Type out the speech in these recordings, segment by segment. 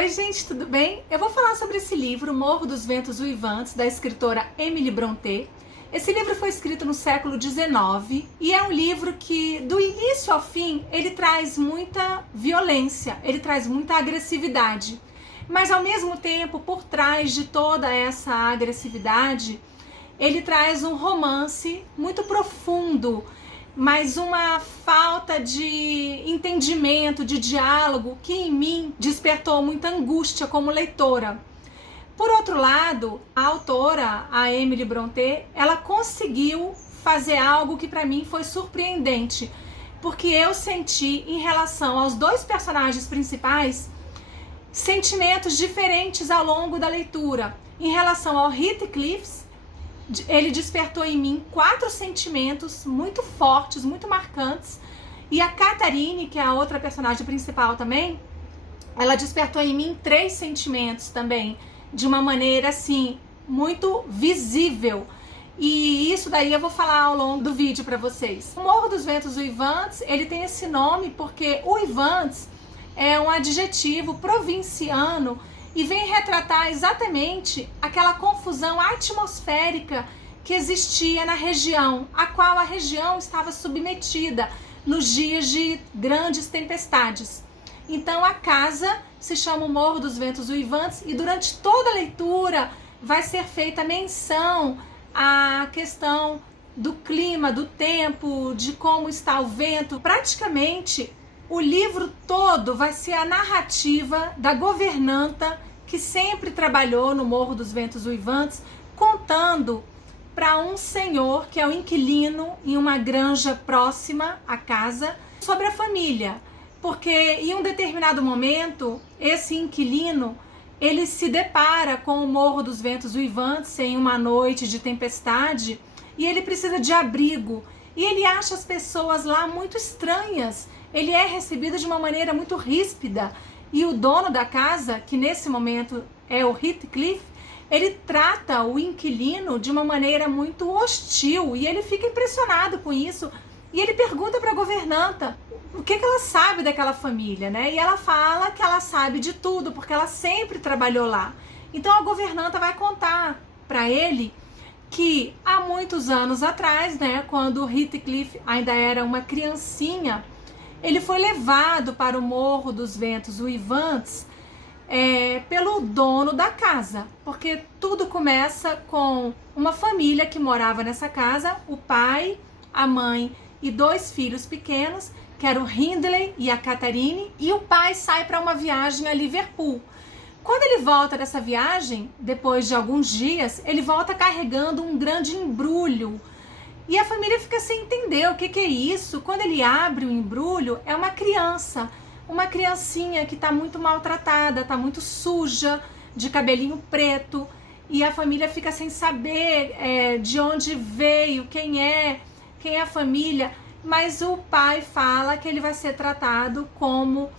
Oi gente, tudo bem? Eu vou falar sobre esse livro, Morro dos Ventos Uivantes, da escritora Emily Brontë. Esse livro foi escrito no século XIX e é um livro que, do início ao fim, ele traz muita violência, ele traz muita agressividade. Mas ao mesmo tempo, por trás de toda essa agressividade, ele traz um romance muito profundo, mas uma falta de entendimento, de diálogo, que em mim despertou muita angústia como leitora. Por outro lado, a autora, a Emily Brontë, ela conseguiu fazer algo que para mim foi surpreendente, porque eu senti em relação aos dois personagens principais sentimentos diferentes ao longo da leitura. Em relação ao Heathcliff, ele despertou em mim 4 sentimentos muito fortes, muito marcantes. E a Catherine, que é a outra personagem principal também, ela despertou em mim 3 sentimentos também, de uma maneira assim, muito visível. E isso daí eu vou falar ao longo do vídeo para vocês. O Morro dos Ventos Uivantes, ele tem esse nome porque Uivantes é um adjetivo provinciano e vem retratar exatamente aquela confusão atmosférica que existia na região, a qual a região estava submetida nos dias de grandes tempestades. Então a casa se chama o Morro dos Ventos Uivantes e durante toda a leitura vai ser feita menção à questão do clima, do tempo, de como está o vento. Praticamente o livro todo vai ser a narrativa da governanta que sempre trabalhou no Morro dos Ventos Uivantes, contando para um senhor que é o inquilino em uma granja próxima à casa, sobre a família. Porque em um determinado momento, esse inquilino, ele se depara com o Morro dos Ventos Uivantes em uma noite de tempestade e ele precisa de abrigo. E ele acha as pessoas lá muito estranhas. Ele é recebido de uma maneira muito ríspida. E o dono da casa, que nesse momento é o Heathcliff, ele trata o inquilino de uma maneira muito hostil. E ele fica impressionado com isso. E ele pergunta para a governanta o que ela sabe daquela família, né? E ela fala que ela sabe de tudo, porque ela sempre trabalhou lá. Então a governanta vai contar para ele que há muitos anos atrás, né, quando o Heathcliff ainda era uma criancinha, ele foi levado para o Morro dos Ventos Uivantes pelo dono da casa, porque tudo começa com uma família que morava nessa casa, o pai, a mãe e 2 filhos pequenos, que eram o Hindley e a Catherine, e o pai sai para uma viagem a Liverpool. Quando ele volta dessa viagem, depois de alguns dias, ele volta carregando um grande embrulho. E a família fica sem entender o que é isso. Quando ele abre o embrulho, é uma criança, uma criancinha que está muito maltratada, está muito suja, de cabelinho preto. E a família fica sem saber de onde veio, quem é a família. Mas o pai fala que ele vai ser tratado como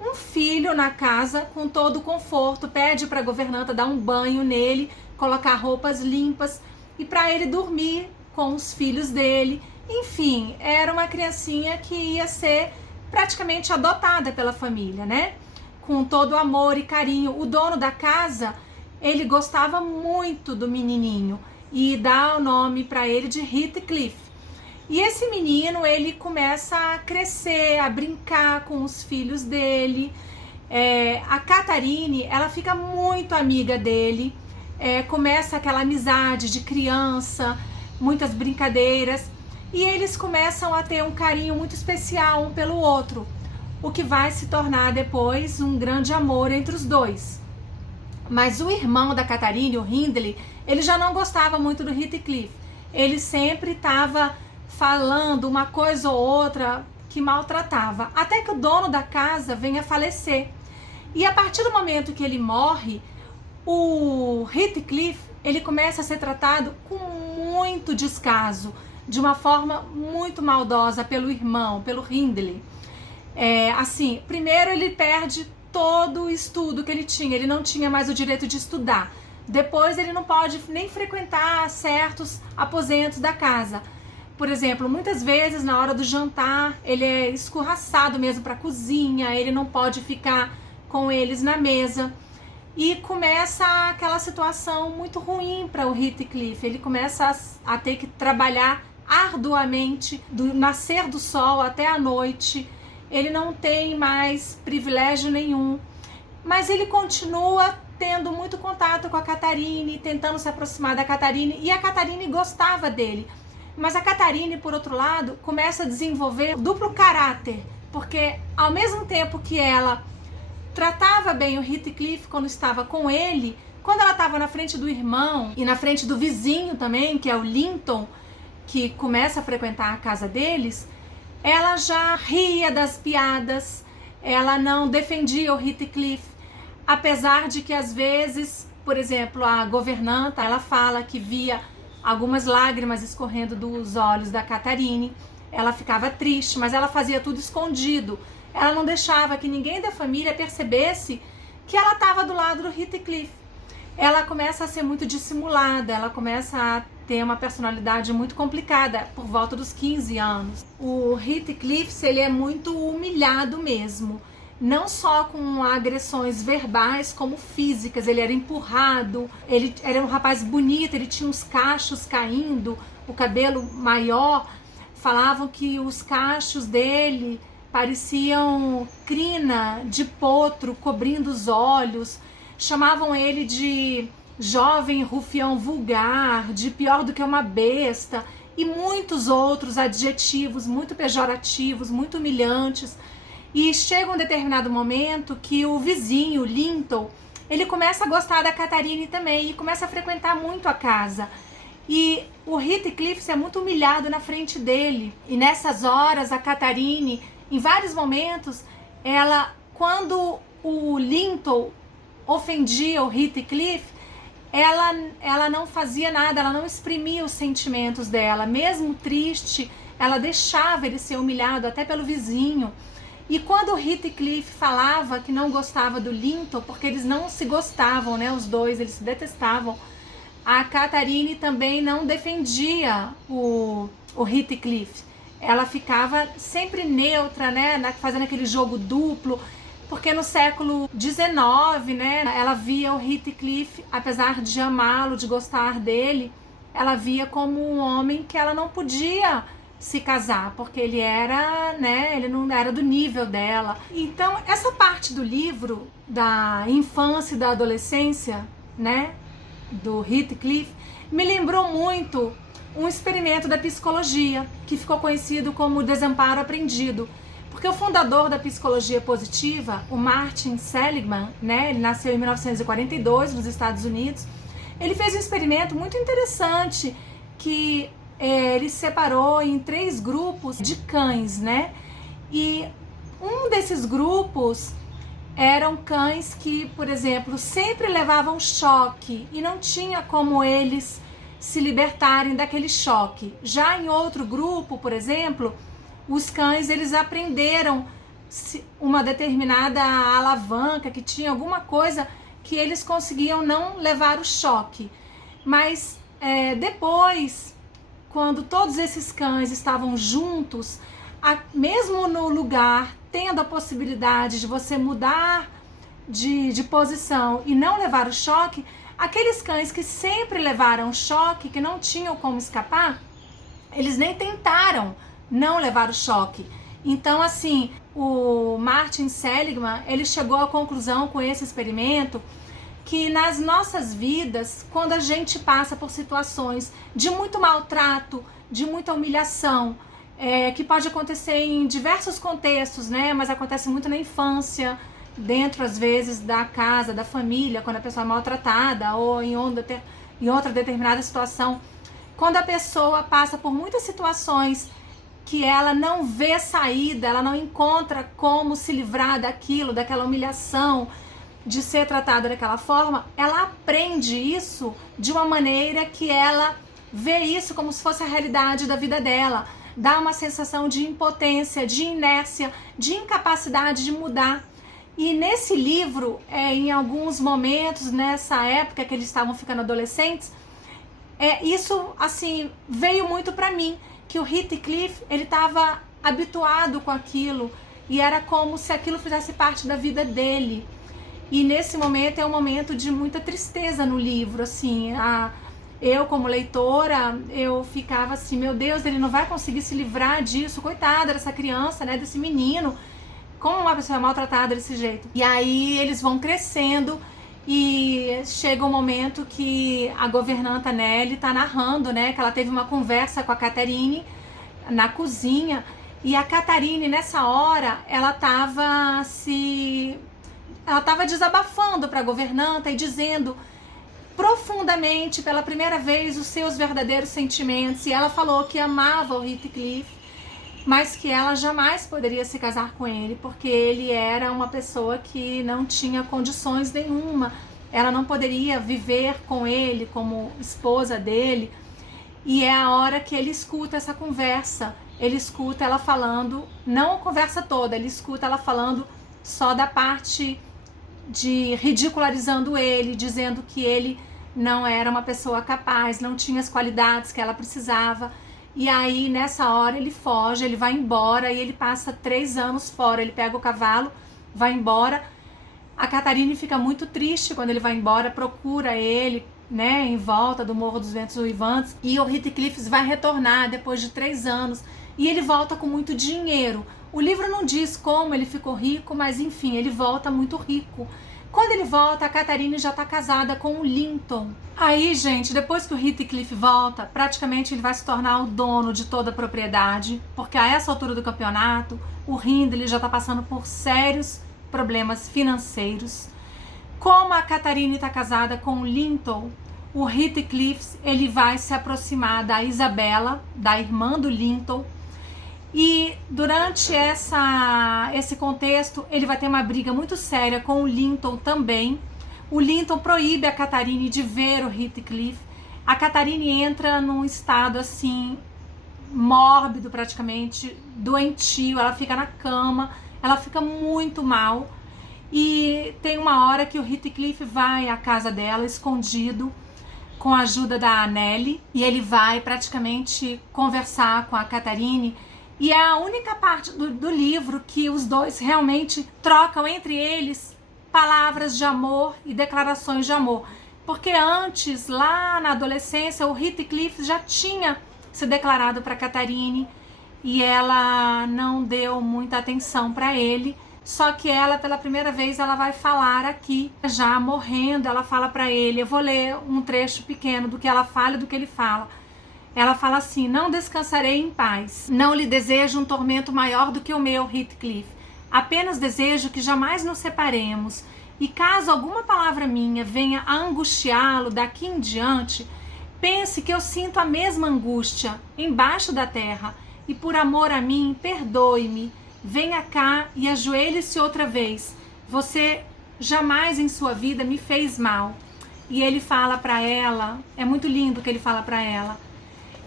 um filho na casa, com todo o conforto. Pede para a governanta dar um banho nele, colocar roupas limpas e para ele dormir com os filhos dele. Enfim, era uma criancinha que ia ser praticamente adotada pela família, né? Com todo o amor e carinho. O dono da casa, ele gostava muito do menininho e dá o nome para ele de Heathcliff. E esse menino, ele começa a crescer, a brincar com os filhos dele. A Catherine, ela fica muito amiga dele. Começa aquela amizade de criança, muitas brincadeiras, e eles começam a ter um carinho muito especial um pelo outro, o que vai se tornar depois um grande amor entre os dois. Mas o irmão da Catherine, o Hindley, ele já não gostava muito do Heathcliff. Ele sempre estava falando uma coisa ou outra que maltratava, até que o dono da casa venha a falecer. E a partir do momento que ele morre, o Heathcliff, ele começa a ser tratado com muito descaso, de uma forma muito maldosa pelo irmão, pelo Hindley. Assim, primeiro ele perde todo o estudo que ele tinha, ele não tinha mais o direito de estudar. Depois ele não pode nem frequentar certos aposentos da casa. Por exemplo, muitas vezes na hora do jantar ele é escorraçado mesmo para a cozinha, ele não pode ficar com eles na mesa. E começa aquela situação muito ruim para o Heathcliff. Ele começa a ter que trabalhar arduamente, do nascer do sol até a noite. Ele não tem mais privilégio nenhum, mas ele continua tendo muito contato com a Catherine, tentando se aproximar da Catherine, e a Catherine gostava dele. Mas a Catherine, por outro lado, começa a desenvolver duplo caráter, porque ao mesmo tempo que ela tratava bem o Heathcliff quando estava com ele, quando ela estava na frente do irmão e na frente do vizinho também, que é o Linton, que começa a frequentar a casa deles, ela já ria das piadas, ela não defendia o Heathcliff, apesar de que às vezes, por exemplo, a governanta, ela fala que via algumas lágrimas escorrendo dos olhos da Catherine, ela ficava triste, mas ela fazia tudo escondido. Ela não deixava que ninguém da família percebesse que ela estava do lado do Heathcliff. Ela começa a ser muito dissimulada, ela começa a ter uma personalidade muito complicada por volta dos 15 anos. O Heathcliff, ele é muito humilhado mesmo, não só com agressões verbais como físicas. Ele era empurrado, ele era um rapaz bonito, ele tinha uns cachos caindo, o cabelo maior. Falavam que os cachos dele pareciam crina de potro cobrindo os olhos, chamavam ele de jovem rufião vulgar, de pior do que uma besta, e muitos outros adjetivos muito pejorativos, muito humilhantes. E chega um determinado momento que o vizinho, o Linton, ele começa a gostar da Catherine também, e começa a frequentar muito a casa. E o Heathcliff é muito humilhado na frente dele, e nessas horas a Catherine, em vários momentos, quando o Linton ofendia o Heathcliff, ela não fazia nada, ela não exprimia os sentimentos dela. Mesmo triste, ela deixava ele ser humilhado até pelo vizinho. E quando o Heathcliff falava que não gostava do Linton, porque eles não se gostavam, né? Os dois, eles se detestavam, a Catherine também não defendia o Heathcliff. Ela ficava sempre neutra, né, fazendo aquele jogo duplo, porque no século XIX, né, ela via o Heathcliff, apesar de amá-lo, de gostar dele, ela via como um homem que ela não podia se casar, porque ele era, né, ele não era do nível dela. Então, essa parte do livro, da infância e da adolescência, né, do Heathcliff, me lembrou muito um experimento da psicologia, que ficou conhecido como desamparo aprendido, porque o fundador da psicologia positiva, o Martin Seligman, né, ele nasceu em 1942 nos Estados Unidos, ele fez um experimento muito interessante que ele separou em 3 grupos de cães, né, e um desses grupos eram cães que, por exemplo, sempre levavam choque e não tinha como eles se libertarem daquele choque. Já em outro grupo, por exemplo, os cães, eles aprenderam uma determinada alavanca, que tinha alguma coisa que eles conseguiam não levar o choque. Mas depois, quando todos esses cães estavam juntos, mesmo no lugar, tendo a possibilidade de você mudar de posição e não levar o choque, aqueles cães que sempre levaram choque, que não tinham como escapar, eles nem tentaram não levar o choque. Então, assim, o Martin Seligman, ele chegou à conclusão com esse experimento que nas nossas vidas, quando a gente passa por situações de muito maltrato, de muita humilhação, que pode acontecer em diversos contextos, né? Mas acontece muito na infância, dentro às vezes da casa, da família, quando a pessoa é maltratada, ou em outra determinada situação. Quando a pessoa passa por muitas situações que ela não vê saída, ela não encontra como se livrar daquilo, daquela humilhação, de ser tratada daquela forma, ela aprende isso de uma maneira que ela vê isso como se fosse a realidade da vida dela. Dá uma sensação de impotência, de inércia, de incapacidade de mudar. E nesse livro, em alguns momentos, nessa época que eles estavam ficando adolescentes, isso assim veio muito para mim, que o Heathcliff, ele estava habituado com aquilo e era como se aquilo fizesse parte da vida dele. E nesse momento é um momento de muita tristeza no livro, assim, eu como leitora, eu ficava assim, meu Deus, ele não vai conseguir se livrar disso, coitada dessa criança, né, desse menino, como uma pessoa é maltratada desse jeito. E aí eles vão crescendo e chega um momento que a governanta Nelly tá narrando, né, que ela teve uma conversa com a Catherine na cozinha, e a Catherine nessa hora, ela tava desabafando para a governanta e dizendo profundamente, pela primeira vez, os seus verdadeiros sentimentos. E ela falou que amava o Heathcliff, mas que ela jamais poderia se casar com ele, porque ele era uma pessoa que não tinha condições nenhuma. Ela não poderia viver com ele como esposa dele. E é a hora que ele escuta essa conversa. Ele escuta ela falando, não a conversa toda, ele escuta ela falando só da parte de ridicularizando ele, dizendo que ele não era uma pessoa capaz, não tinha as qualidades que ela precisava. E aí nessa hora ele foge, ele vai embora e ele passa 3 anos fora. Ele pega o cavalo, vai embora. A Catherine fica muito triste quando ele vai embora, procura ele, né, em volta do Morro dos Ventos Uivantes, e o Heathcliff vai retornar depois de 3 anos e ele volta com muito dinheiro. O livro não diz como ele ficou rico, mas enfim, ele volta muito rico. Quando ele volta, a Catherine já está casada com o Linton. Aí, gente, depois que o Heathcliff volta, praticamente ele vai se tornar o dono de toda a propriedade, porque a essa altura do campeonato, o Hindley já está passando por sérios problemas financeiros. Como a Catherine está casada com o Linton, o Heathcliff ele vai se aproximar da Isabella, da irmã do Linton, e durante esse contexto ele vai ter uma briga muito séria com o Linton também. O Linton proíbe a Catherine de ver o Heathcliff. A Catherine entra num estado assim mórbido, praticamente doentio, ela fica na cama, ela fica muito mal. E tem uma hora que o Heathcliff vai à casa dela escondido com a ajuda da Nelly, e ele vai praticamente conversar com a Catherine. E é a única parte do livro que os dois realmente trocam entre eles palavras de amor e declarações de amor. Porque antes, lá na adolescência, o Heathcliff já tinha se declarado para Catherine e ela não deu muita atenção para ele. Só que ela, pela primeira vez, ela vai falar aqui, já morrendo, ela fala para ele. Eu vou ler um trecho pequeno do que ela fala e do que ele fala. Ela fala assim: não descansarei em paz. Não lhe desejo um tormento maior do que o meu, Heathcliff. Apenas desejo que jamais nos separemos. E caso alguma palavra minha venha a angustiá-lo daqui em diante, pense que eu sinto a mesma angústia embaixo da terra. E por amor a mim, perdoe-me. Venha cá e ajoelhe-se outra vez. Você jamais em sua vida me fez mal. E ele fala para ela, é muito lindo o que ele fala para ela.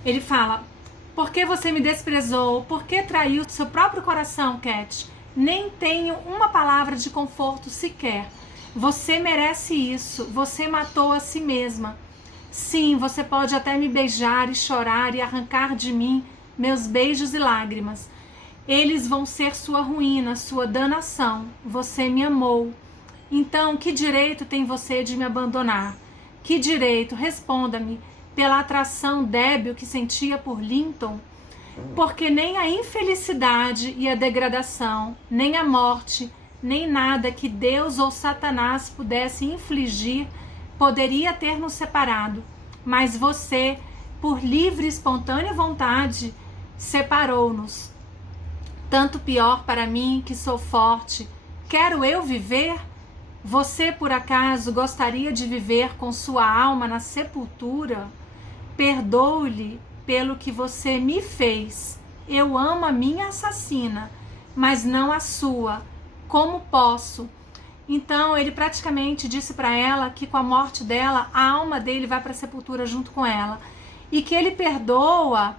Ele fala: por que você me desprezou? Por que traiu seu próprio coração, Cat? Nem tenho uma palavra de conforto sequer. Você merece isso. Você matou a si mesma. Sim, você pode até me beijar e chorar e arrancar de mim meus beijos e lágrimas. Eles vão ser sua ruína, sua danação. Você me amou. Então, que direito tem você de me abandonar? Que direito? Responda-me. Pela atração débil que sentia por Linton? Porque nem a infelicidade e a degradação, nem a morte, nem nada que Deus ou Satanás pudesse infligir poderia ter nos separado. Mas você, por livre e espontânea vontade, separou-nos. Tanto pior para mim, que sou forte. Quero eu viver? Você, por acaso, gostaria de viver com sua alma na sepultura? Perdoe-lhe pelo que você me fez. Eu amo a minha assassina, mas não a sua. Como posso? Então ele praticamente disse para ela que com a morte dela, a alma dele vai para a sepultura junto com ela. E que ele perdoa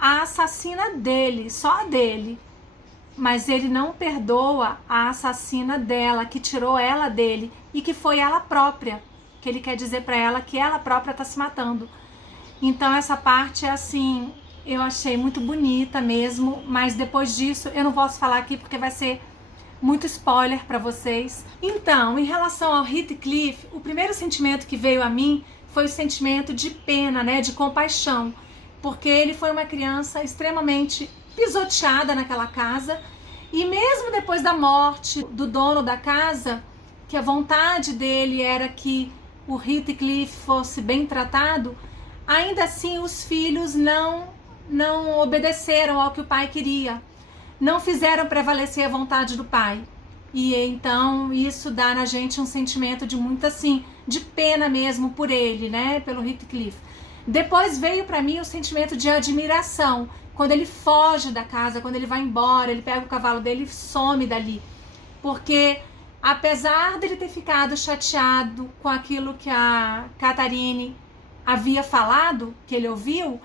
a assassina dele, só a dele. Mas ele não perdoa a assassina dela, que tirou ela dele e que foi ela própria. Que ele quer dizer para ela que ela própria está se matando. Então essa parte é assim, eu achei muito bonita mesmo, mas depois disso eu não posso falar aqui porque vai ser muito spoiler para vocês. Então, em relação ao Heathcliff, o primeiro sentimento que veio a mim foi o sentimento de pena, né, de compaixão, porque ele foi uma criança extremamente pisoteada naquela casa, e mesmo depois da morte do dono da casa, que a vontade dele era que o Heathcliff fosse bem tratado, ainda assim os filhos não obedeceram ao que o pai queria, não fizeram prevalecer a vontade do pai. E então isso dá na gente um sentimento de muito assim, de pena mesmo por ele, né, pelo Heathcliff. Depois veio para mim o sentimento de admiração, quando ele foge da casa, quando ele vai embora, ele pega o cavalo dele e some dali. Porque apesar dele ter ficado chateado com aquilo que a Catherine havia falado, que ele ouviu,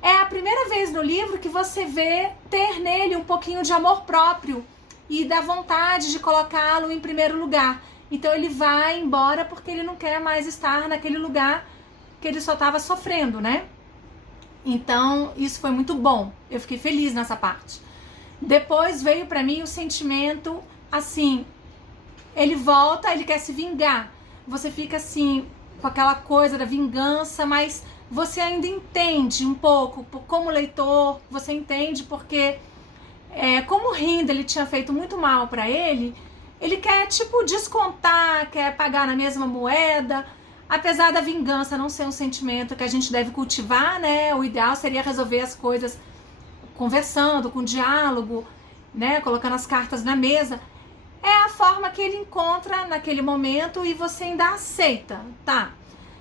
é a primeira vez no livro que você vê ter nele um pouquinho de amor próprio e da vontade de colocá-lo em primeiro lugar. Então ele vai embora porque ele não quer mais estar naquele lugar que ele só estava sofrendo, né? Então isso foi muito bom, eu fiquei feliz nessa parte. Depois veio para mim o sentimento assim, ele volta, ele quer se vingar. Você fica assim, com aquela coisa da vingança, mas você ainda entende um pouco, como leitor, você entende porque como o Hindley tinha feito muito mal para ele quer tipo descontar, quer pagar na mesma moeda, apesar da vingança não ser um sentimento que a gente deve cultivar, né? O ideal seria resolver as coisas conversando, com diálogo, né? Colocando as cartas na mesa. É a forma que ele encontra naquele momento e você ainda aceita, tá?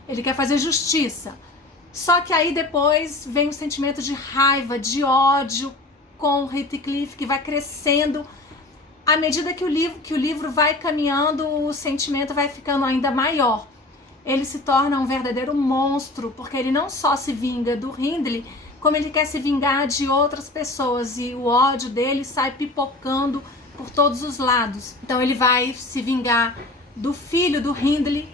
Ele quer fazer justiça. Só que aí depois vem um sentimento de raiva, de ódio com o Heathcliff, que vai crescendo. À medida que o livro vai caminhando, o sentimento vai ficando ainda maior. Ele se torna um verdadeiro monstro, porque ele não só se vinga do Hindley, como ele quer se vingar de outras pessoas. E o ódio dele sai pipocando por todos os lados. Então ele vai se vingar do filho do Hindley,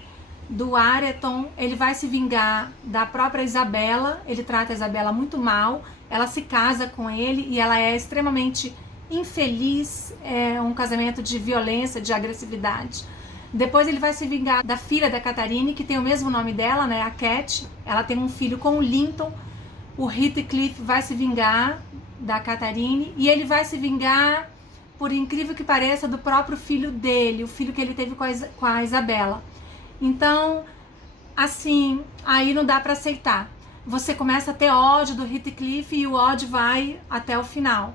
do Areton, ele vai se vingar da própria Isabela, ele trata a Isabela muito mal, ela se casa com ele e ela é extremamente infeliz, é um casamento de violência, de agressividade. Depois ele vai se vingar da filha da Catherine, que tem o mesmo nome dela, né, a Cat, ela tem um filho com o Linton. O Heathcliff vai se vingar da Catherine e ele vai se vingar, por incrível que pareça, do próprio filho dele, o filho que ele teve com a Isabela. Então, assim, aí não dá para aceitar. Você começa a ter ódio do Heathcliff e o ódio vai até o final.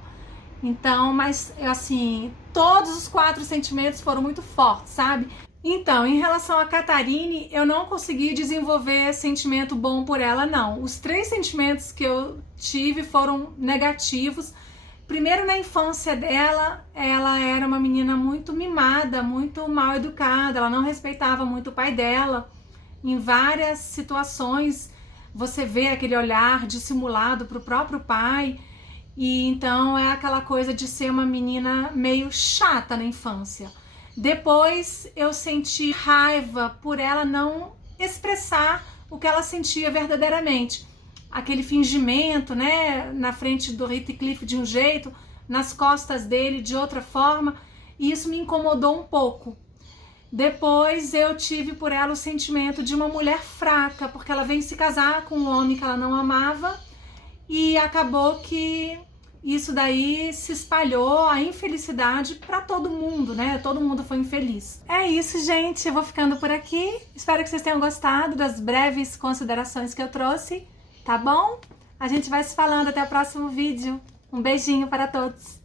Então, mas assim, todos os 4 sentimentos foram muito fortes, sabe? Então, em relação a Catherine, eu não consegui desenvolver sentimento bom por ela, não. Os 3 sentimentos que eu tive foram negativos. Primeiro, na infância dela, ela era uma menina muito mimada, muito mal educada, ela não respeitava muito o pai dela. Em várias situações, você vê aquele olhar dissimulado para o próprio pai, e então é aquela coisa de ser uma menina meio chata na infância. Depois, eu senti raiva por ela não expressar o que ela sentia verdadeiramente. Aquele fingimento, né, na frente do Heathcliff de um jeito, nas costas dele de outra forma, e isso me incomodou um pouco. Depois eu tive por ela o sentimento de uma mulher fraca, porque ela vem se casar com um homem que ela não amava, e acabou que isso daí se espalhou, a infelicidade para todo mundo, né? Todo mundo foi infeliz. É isso, gente, eu vou ficando por aqui. Espero que vocês tenham gostado das breves considerações que eu trouxe. Tá bom? A gente vai se falando até o próximo vídeo. Um beijinho para todos!